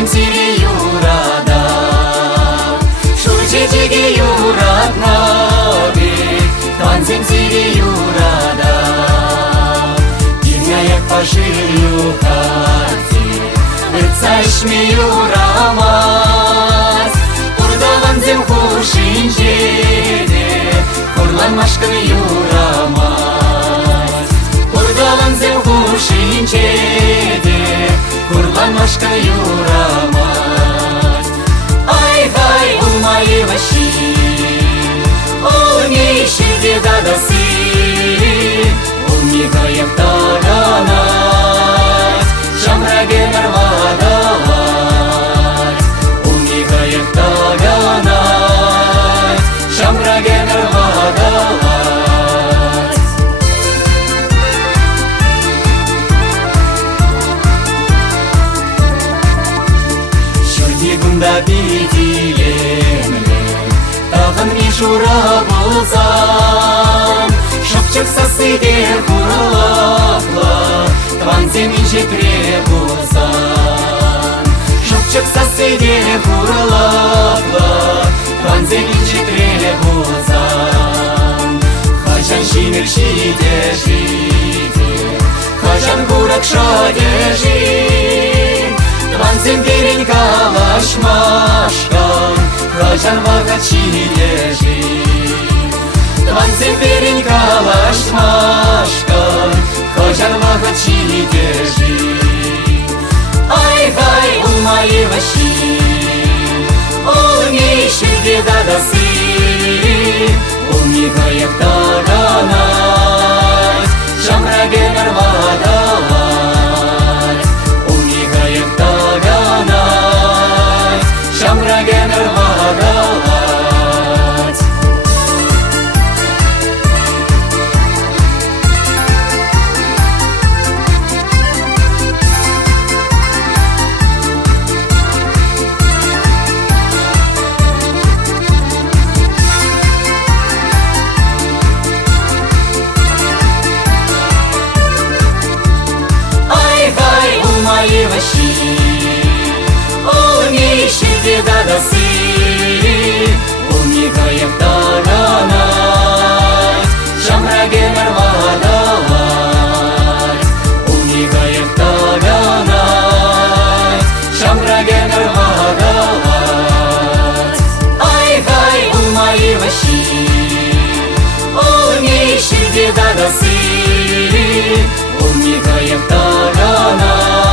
Танцем сири юрада, шурчечеге юратна бек, танцем сири юрада. Дивня як пашилю хати, вырцайшми юрамас, урдалан зем хушинчеде, хурланмашкын юрамас. Урдалан зем хушинчеде, хурланмашкын юрамас. Ай-хай, улмай ваши, улми шиде дадасы, улми гаяк таганас, шамраге нарвадалас. Улми гаяк таганас, шамраге нарвадалас. Шурди гунда бидилемле, тағын мишура болсам, шапчык сасыде хуралапла, тванцем инчетре болсам. Шапчык сасыде хуралапла, тванцем инчетре болсам. Хачан шинек шиде жиде, хачан курак шаде жид, тванцем перень калашмашкан, хачан вагат шиде жид. Тванцем перень калашмашкан, хачан вагат шиде жид. Ай-хай, улмай ваши, улми шиде дадасы, улми гаяк таганас, шамраге нарвадалас. Улми гаяк таганас, шамраге нарвадалас. Ай-хай, улмай ваши, улми шиде дадасы, улми гаяк таганас, шамраге нарвадалас. Улми гаяк таганас, шамраге нарвадалас. Ай-хай, улмай ваши, улми шиде дадасы, улми гаяк таганас.